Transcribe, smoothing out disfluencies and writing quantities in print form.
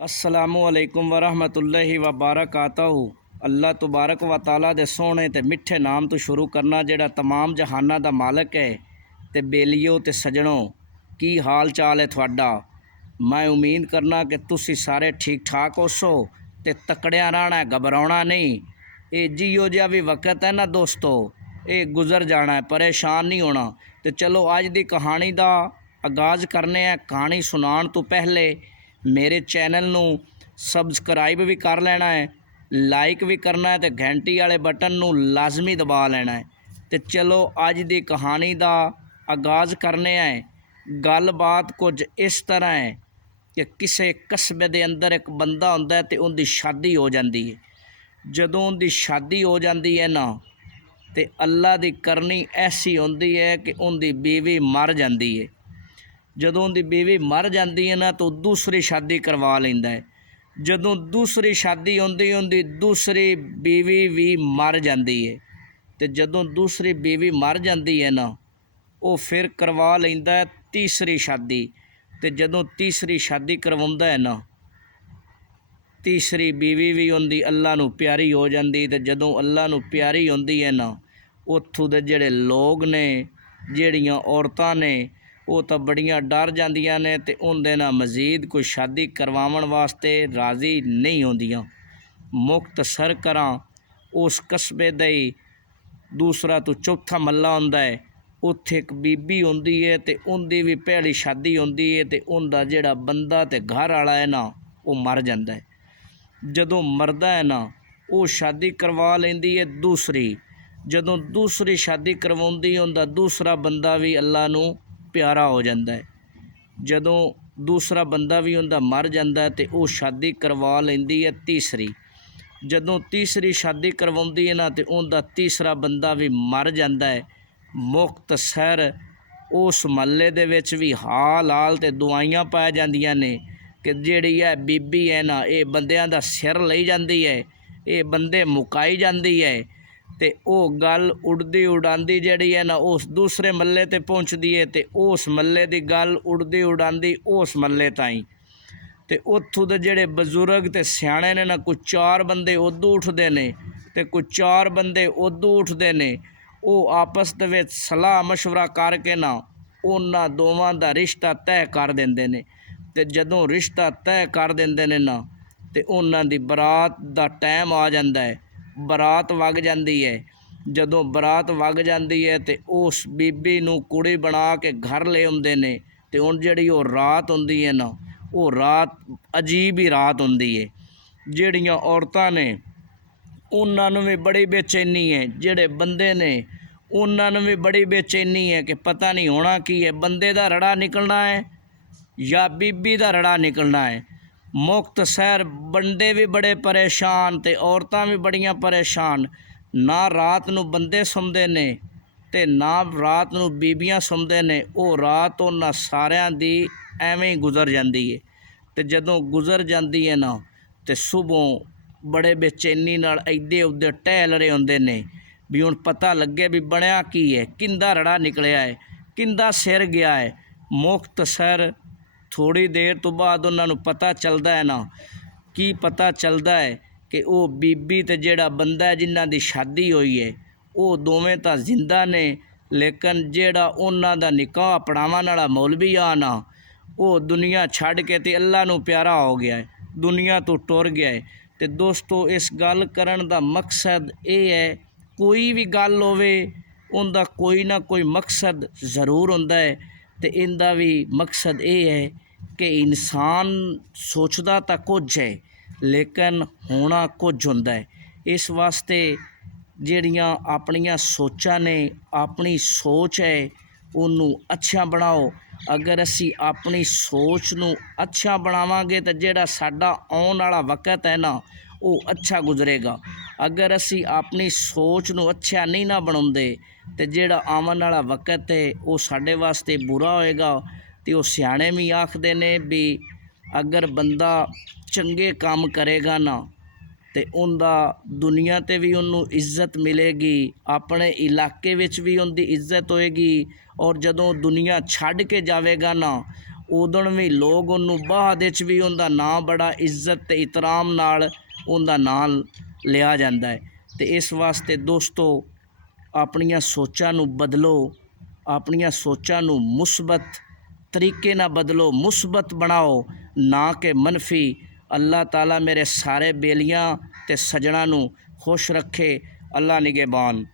अस्सलामुअलैकुम वरहमतुल्लाहि वबरकातहू। अल्लाह तबारक व तआला दे सोहणे ते मिठे नाम तो शुरू करना जिहड़ा तमाम जहानां दा मालक है। ते बेलियो ते सजणों, की हाल चाल है तुहाडा। मैं उम्मीद करना कि तुसी सारे ठीक ठाक होसो ते तकड़िया रहना, घबराउणा नहीं। ये जियो जिहा भी वक्त है ना दोस्तों, ये गुजर जाना है, परेशान नहीं होना। तो चलो अज दी कहानी दा आगाज़ करने हैं। कहानी सुनाउण तो पहले मेरे चैनल नू सबसक्राइब भी कर लेना है, लाइक भी करना है, तो घंटी वाले बटन नू लाजमी दबा लेना है। तो चलो अज दी कहानी दा आगाज़ करने हैं। गल बात कुछ इस तरह है कि किसी कस्बे दे अंदर एक बंदा हुंदा है ते उनकी शादी हो जाती है। जदों उनकी शादी हो जाती है ना, तो अल्लाह की करनी ऐसी होंदी है कि उनकी बीवी मर जाती है। जदों उनकी बीवी मर जाती है ना, तो दूसरी शादी करवा लेंदा है। जदों दूसरी शादी होंदी उनकी दूसरी बीवी भी मर जाती है। तो जदों दूसरी बीवी मर जाती है ना, वो फिर करवा लेंदा है तीसरी शादी। तो जदों तीसरी शादी करवाउंदा है ना, तीसरी बीवी भी उनकी अल्लाह नू प्यारी हो जाती। तो जदों अल्लाह नू प्यारी होंदी है ना, उत्थों दे जिहड़े लोग ने, जिहड़ियां औरतां ने, वो तो बड़ियां डर जांदियां ने ते उनदे नाल मजीद कोई शादी करवाउण वास्ते राज़ी नहीं होंदियां। मुख्तसर करां, उस कस्बे दा ही दूसरा तो चौथा महल्ला हुंदा है। उत्थे एक बीबी होंदी है ते उनदी भी पहली शादी होंदी है ते उनदा जिहड़ा बंदा ते घर वाला है ना, वो मर जांदा है। जदों मरदा है ना, वो शादी करवा लेंदी है दूसरी। जदों दूसरी शादी करवाउंदी उनदा दूसरा बंदा भी अल्लाह नू प्यारा हो जाता है। जदों दूसरा बंदा भी उनका मर जाता है तो वह शादी करवा लेंदी है तीसरी। जदों तीसरी शादी करवाउंदी है ना, तो उनका तीसरा बंदा भी मर जाता है। मुख्तसर उस महल्ले दे विच भी हाल हाल ते दुआइयां पाई जांदियां ने कि जिहड़ी है बीबी है ना, ये बंदियां दा सिर लई जाती है, ये बंदे मुकाई जाती है। तो वह गल उड़दी उड़ांदी जिहड़ी है ना, उस दूसरे महल्ले ते पहुँचदी है। तो उस महल्ले की गल उड़दी उड़ांदी उस महल्ले ताईं। तो उत्थों दे जिहड़े बजुर्ग ते सियाणे ने ना, कोई चार बंदे उदू उठते ने ते कोई चार बंदे उदू उठते ने। वो आपस दे विच सलाह मशवरा करके ना उन्हां दोवां दा रिश्ता तय कर देंदे ने। ते जदों रिश्ता तय कर देंदे ने ना, ते उन्हां दी बरात दा टाइम आ जांदा है। बरात वग जाती है। जदों बरात वग जाती है तो उस बीबी नू कुड़ी बना के घर ले आउंदे ने। तो हुण जिहड़ी वो रात हुंदी है ना, वो रात अजीब ही रात हुंदी है। जिहड़ियां औरतां ने उन्हां नू भी बड़ी बेचैनी है, जिहड़े बंदे ने उन्हां नू भी बड़ी बेचैनी है कि पता नहीं होना की है, बंदे दा रड़ा निकलना है या बीबी दा रड़ा निकलना है। मुख्तसर बंदे भी बड़े परेशान ते औरतां भी बड़ियां परेशान। ना रात नू बंदे सौंदे ने ते ना रात नू बीबियां सौंदे ने। वो रात उन्हां सारियां दी एवें ही गुजर जाती है। तो जदों गुजर जाती है ना, तो सुबहों बड़े बेचैनी नाल इधे उधे टहल रहे होंदे ने भी हुण पता लगे भी बनया की है, किंदा रड़ा निकलिया है, किंदा सिर गया है। मुख्तसर थोड़ी देर तो बाद उन्होंने पता चलता है ना, की पता चलता है कि वो बीबी ते जेड़ा बंदा है जिन्हां दी शादी हुई है, वो दोवें तो जिंदा ने, लेकिन जेड़ा उन्हां दा निकाह पढ़ावन वाला मौलवी आ ना, वो दुनिया छड़ के ते अल्लाह नू प्यारा हो गया है, दुनिया तो टुर गया है। तो दोस्तों, इस गल करन दा मकसद ये है, कोई भी गल होवे उनका कोई ना कोई मकसद ज़रूर हुंदा है। तो इनका भी मकसद ये है कि इंसान सोचता तो कुछ है लेकिन होना कुछ हुंदा है। इस वास्ते जिहड़ियां अपनियां सोचां ने, अपनी सोच है, उन्होंने अच्छा बनाओ। अगर असी अपनी सोच नू अच्छा बनावांगे तो जिहड़ा साडा आउण वाला वक्त है ना, वो अच्छा गुजरेगा। अगर असी अपनी सोच नू अच्छा नहीं ना बनाउंदे तो जिहड़ा आवन वाला वक्त है वो साडे वास्ते बुरा होएगा। तो वो सियाणे भी आखदे ने भी अगर बंदा चंगे काम करेगा ना, तो उनका दुनिया ते भी उन्होंने इज्जत मिलेगी, अपने इलाके विच भी उनकी इज्जत होएगी। और जदों दुनिया छड़ के जावेगा ना, ਉਦੋਂ ਵੀ ਲੋਕ ਉਹਨੂੰ ਬਾਅਦ ਵਿੱਚ ਵੀ ਉਹਦਾ ਨਾਂ ਬੜਾ ਇੱਜ਼ਤ ਤੇ ਇਤਰਾਮ ਨਾਲ ਉਹਦਾ ਨਾਂ ਲਿਆ ਜਾਂਦਾ ਹੈ। ਤੇ ਇਸ ਵਾਸਤੇ ਦੋਸਤੋ ਆਪਣੀਆਂ ਸੋਚਾਂ ਨੂੰ ਬਦਲੋ, ਆਪਣੀਆਂ ਸੋਚਾਂ ਨੂੰ ਮੁਸਬਤ ਤਰੀਕੇ ਨਾਲ ਬਦਲੋ, ਮੁਸਬਤ ਬਣਾਓ, ਨਾ ਕਿ ਮਨਫੀ। ਅੱਲਾਹ ਤਾਲਾ ਮੇਰੇ ਸਾਰੇ ਬੇਲੀਆਂ ਤੇ ਸਜਣਾ ਨੂੰ ਖੁਸ਼ ਰੱਖੇ। ਅੱਲਾ ਨਿਗਹਿਬਾਨ।